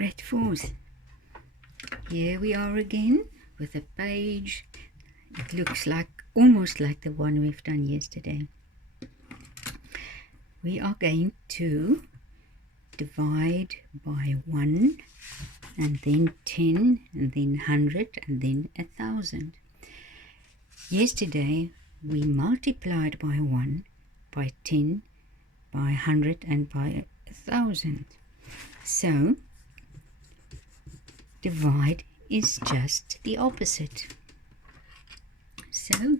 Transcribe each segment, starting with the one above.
Grade 4th. Here we are again with a page. It looks like almost like the one we've done yesterday. We are going to divide by 1 and then 10 and then 100 and then 1,000. Yesterday we multiplied by 1, by 10, by 100 and by 1,000. So divide is just the opposite. So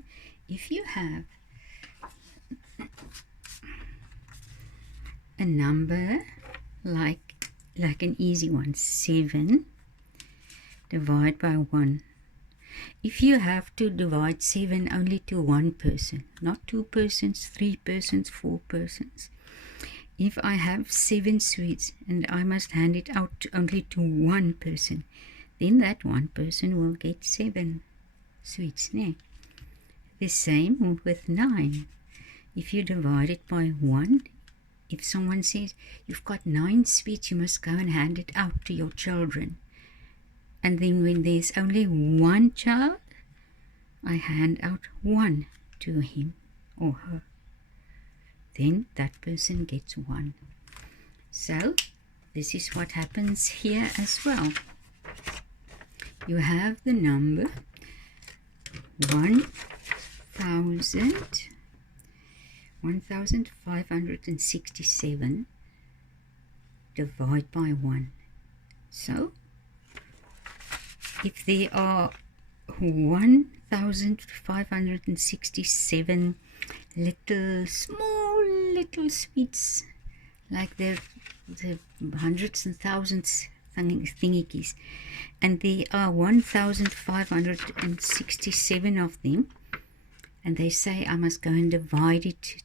if you have a number like an easy one, 7, divide by 1. If you have to divide 7 only to one person, not 2 persons, 3 persons, 4 persons. If I have 7 sweets and I must hand it out only to one person, then that one person will get 7 sweets. No? The same with 9. If you divide it by 1, if someone says, you've got 9 sweets, you must go and hand it out to your children. And then when there's only one child, I hand out 1 to him or her. Then that person gets 1. So this is what happens here as well. You have the number 1,567 divide by 1. So if there are 1,567 small little sweets, like the hundreds and thousands thingies, and there are 1,567 of them, and they say I must go and divide it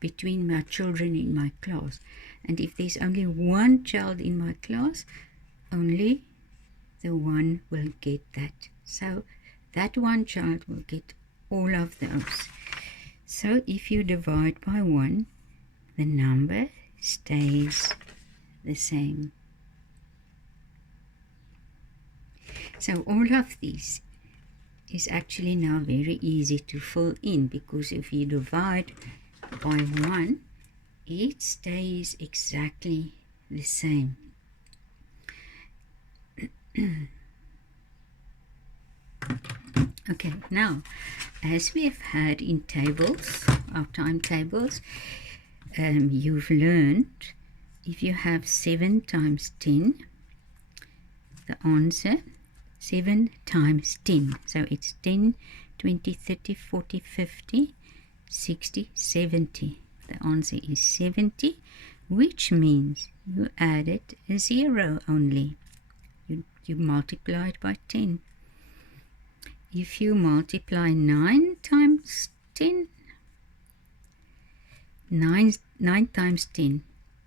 between my children in my class, and if there's only one child in my class, only the one will get that. So that one child will get all of those. So if you divide by 1, the number stays the same. So all of these is actually now very easy to fill in, because if you divide by 1, it stays exactly the same. Okay, now as we have had in tables, our timetables, you've learned if you have 7 times 10, the answer 7 times 10, so it's 10, 20, 30, 40, 50, 60, 70. The answer is 70, which means you added a 0 only. You multiply it by 10. If you multiply 9 times 10, 9 times 10,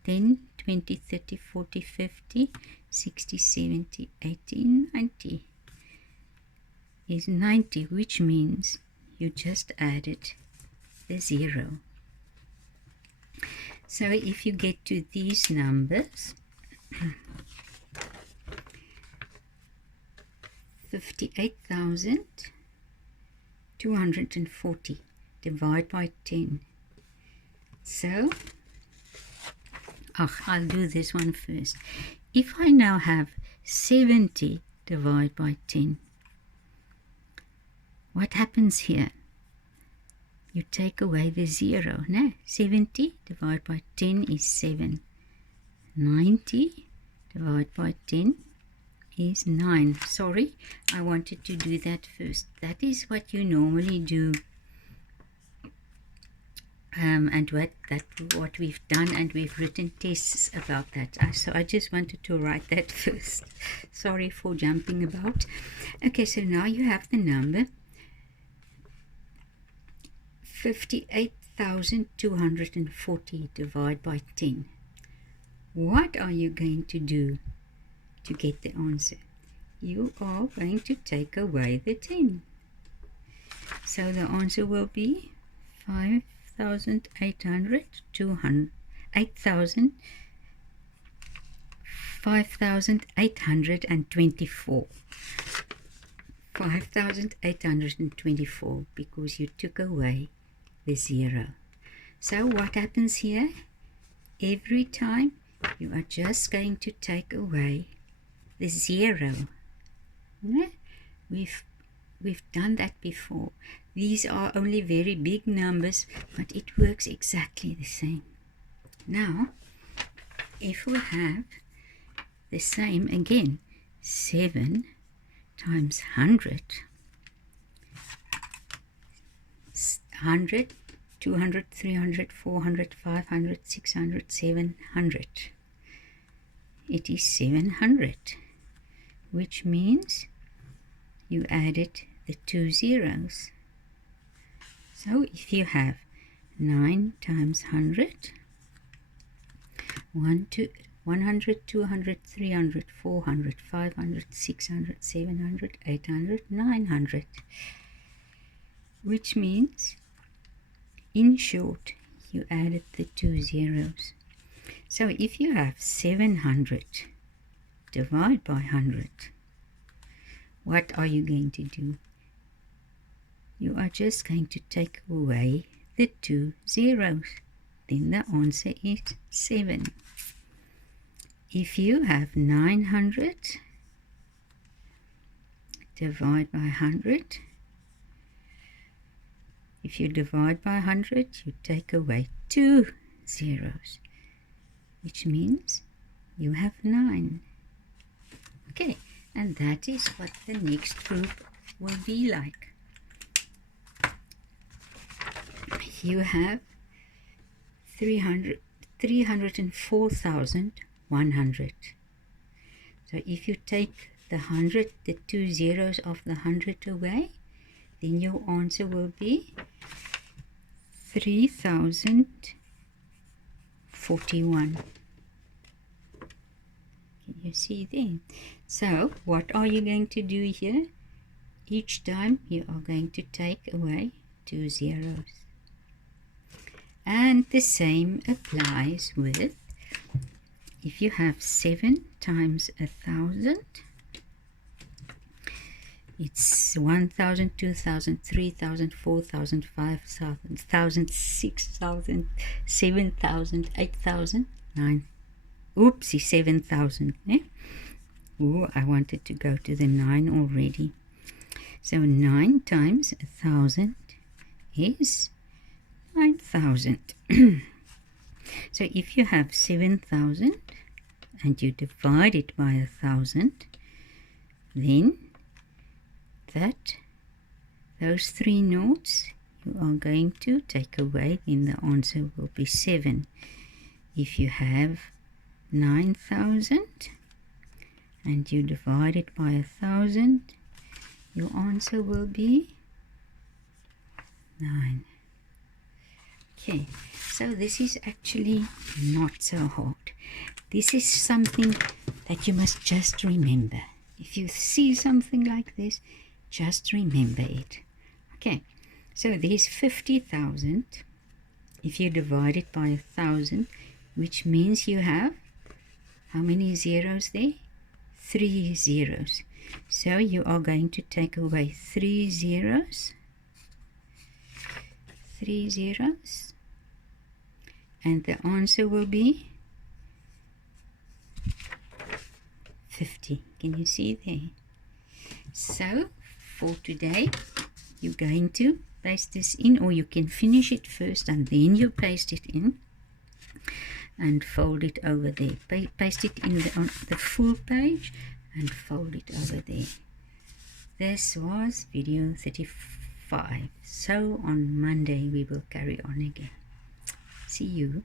10, 20, 30, 40, 50, 60, 70, 80, 90 is 90, which means you just added the 0. So if you get to these numbers, 58,240 divide by 10. So I'll do this one first. If I now have 70 divide by 10, what happens here? You take away the 0. No, 70 divided by 10 is 7. 90 divided by 10 is 9. Sorry, I wanted to do that first. That is what you normally do. And what we've done, and we've written tests about that. So I just wanted to write that first. Sorry for jumping about. Okay, so now you have the number 58,240 divided by 10. What are you going to do to get the answer? You are going to take away the 10. So the answer will be 8,500 5,824. 5,824 because you took away the 0. So what happens here? Every time you are just going to take away the 0. Yeah? We've done that before. These are only very big numbers, but it works exactly the same. Now, if we have the same again, 7 times 100, 100, 200, 300, 400, 500, 600, 700. It is 700, which means you added the 2 zeros. So if you have 9 times 100, 100, 200, 300, 400, 500, 600, 700, 800, 900, which means, in short, you added the 2 zeros. So if you have 700, divide by 100, what are you going to do? You are just going to take away the 2 zeros. Then the answer is 7. If you have 900, divide by 100. If you divide by 100, you take away 2 zeros, which means you have 9. Okay, and that is what the next group will be like. You have 304,100. So if you take the 2 zeros of the 100 away, then your answer will be 3,041. Can you see there? So what are you going to do here? Each time you are going to take away 2 zeros. And the same applies with, if you have 7 times 1,000, it's 1,000, 2,000, 3,000, 4,000, 5,000, 1,000, 6,000, 7,000, 8,000, 9. Oopsie, 7,000. Eh? Oh, I wanted to go to the 9 already. So 9 times 1,000 is 9,000. So if you have 7,000 and you divide it by 1,000, then those 3 noughts you are going to take away, then the answer will be 7. If you have 9,000 and you divide it by 1,000, your answer will be 9. Okay, so this is actually not so hard. This is something that you must just remember. If you see something like this, just remember it. Okay, so there's 50,000. If you divide it by 1,000, which means you have how many zeros there? 3 zeros. So you are going to take away 3 zeros. 3 zeros. And the answer will be 50. Can you see there? So for today, you're going to paste this in, or you can finish it first and then you paste it in and fold it over there. Paste it in on the full page and fold it over there. This was video 35. So on Monday we will carry on again. See you.